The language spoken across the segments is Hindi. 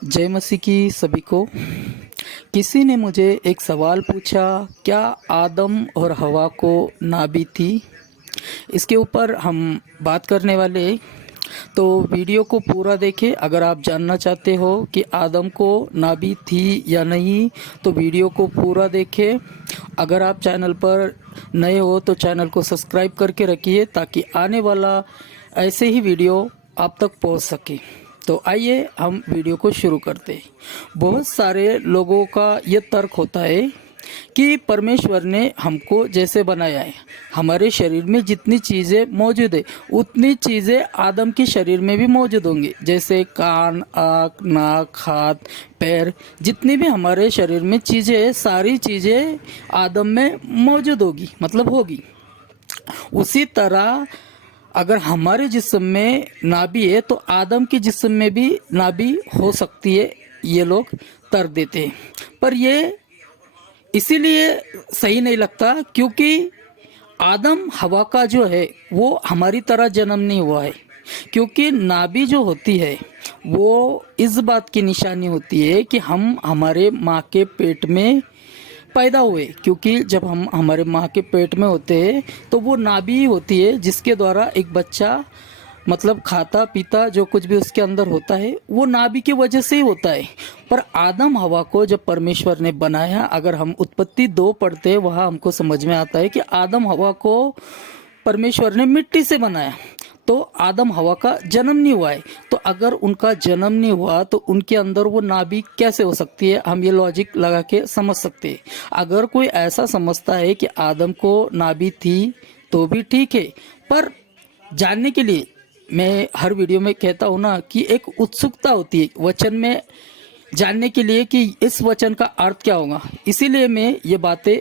जय मसीह की सभी को। किसी ने मुझे एक सवाल पूछा, क्या आदम और हवा को नाभि थी? इसके ऊपर हम बात करने वाले हैं। तो वीडियो को पूरा देखें। अगर आप जानना चाहते हो कि आदम को नाभि थी या नहीं, तो वीडियो को पूरा देखें। अगर आप चैनल पर नए हो तो चैनल को सब्सक्राइब करके रखिए, ताकि आने वाला ऐसे ही वीडियो आप तक पहुंच सके। तो आइए हम वीडियो को शुरू करते हैं। बहुत सारे लोगों का ये तर्क होता है कि परमेश्वर ने हमको जैसे बनाया है, हमारे शरीर में जितनी चीज़ें मौजूद है उतनी चीज़ें आदम के शरीर में भी मौजूद होंगी। जैसे कान, आँख, नाक, हाथ, पैर, जितनी भी हमारे शरीर में चीज़ें हैं, सारी चीज़ें आदम में मौजूद होगी, मतलब होगी। उसी तरह अगर हमारे जिस्म में नाभि है तो आदम के जिस्म में भी नाभि हो सकती है, ये लोग तर्क देते हैं। पर ये इसीलिए सही नहीं लगता क्योंकि आदम हवा का जो है वो हमारी तरह जन्म नहीं हुआ है। क्योंकि नाभि जो होती है वो इस बात की निशानी होती है कि हम हमारे माँ के पेट में पैदा हुए। क्योंकि जब हम हमारे माँ के पेट में होते हैं तो वो नाभि होती है जिसके द्वारा एक बच्चा मतलब खाता पीता जो कुछ भी उसके अंदर होता है वो नाभि की वजह से ही होता है। पर आदम हवा को जब परमेश्वर ने बनाया, अगर हम उत्पत्ति 2 पढ़ते हैं वहाँ हमको समझ में आता है कि आदम हवा को परमेश्वर ने मिट्टी से बनाया। तो आदम हवा का जन्म नहीं हुआ है। तो अगर उनका जन्म नहीं हुआ तो उनके अंदर वो नाभि कैसे हो सकती है? हम ये लॉजिक लगा के समझ सकते हैं। अगर कोई ऐसा समझता है कि आदम को नाभि थी तो भी ठीक है, पर जानने के लिए मैं हर वीडियो में कहता हूँ ना कि एक उत्सुकता होती है वचन में जानने के लिए कि इस वचन का अर्थ क्या होगा। इसीलिए मैं ये बातें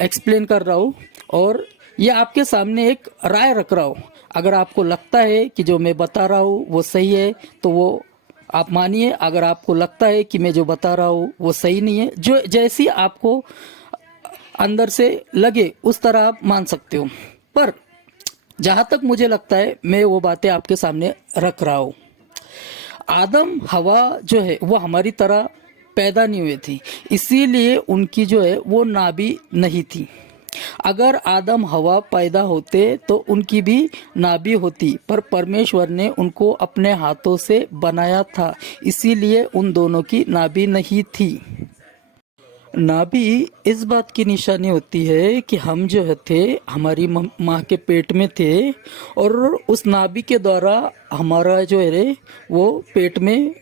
एक्सप्लेन कर रहा हूँ और ये आपके सामने एक राय रख रहा हूँ। अगर आपको लगता है कि जो मैं बता रहा हूँ वो सही है तो वो आप मानिए। अगर आपको लगता है कि मैं जो बता रहा हूँ वो सही नहीं है, जो जैसी आपको अंदर से लगे उस तरह आप मान सकते हो। पर जहाँ तक मुझे लगता है मैं वो बातें आपके सामने रख रहा हूँ। आदम हवा जो है वो हमारी तरह पैदा नहीं हुए थी, इसीलिए उनकी जो है वो नाभि नहीं थी। अगर आदम हवा पैदा होते तो उनकी भी नाभि होती, पर परमेश्वर ने उनको अपने हाथों से बनाया था, इसीलिए उन दोनों की नाभि नहीं थी। नाभि इस बात की निशानी होती है कि हम जो है थे हमारी माँ के पेट में थे और उस नाभि के द्वारा हमारा जो है वो पेट में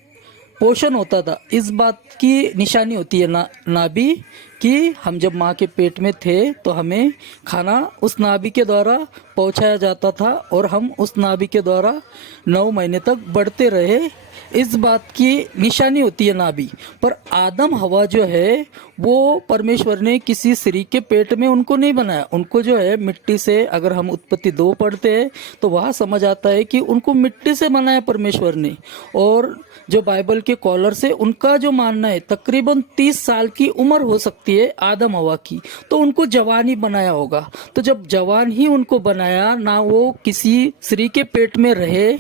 पोषण होता था। इस बात की निशानी होती है नाभि कि हम जब माँ के पेट में थे तो हमें खाना उस नाभि के द्वारा पहुँचाया जाता था और हम उस नाभि के द्वारा 9 महीने तक बढ़ते रहे। इस बात की निशानी होती है नाभि। पर आदम हवा जो है वो परमेश्वर ने किसी स्त्री के पेट में उनको नहीं बनाया। उनको जो है मिट्टी से, अगर हम उत्पत्ति 2 पढ़ते हैं तो वहाँ समझ आता है कि उनको मिट्टी से बनाया परमेश्वर ने। और जो बाइबल के कॉलर से उनका जो मानना है तकरीबन 30 साल की उम्र हो सकती है आदम हवा की, तो उनको जवान ही बनाया होगा। तो जब जवान ही उनको बनाया, ना वो किसी स्त्री के पेट में रहे,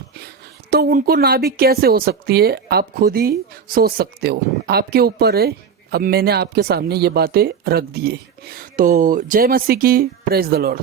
तो उनको नाभि कैसे हो सकती है? आप खुद ही सोच सकते हो, आपके ऊपर है। अब मैंने आपके सामने ये बातें रख दी है। तो जय मसीह की, प्रेज द लॉर्ड।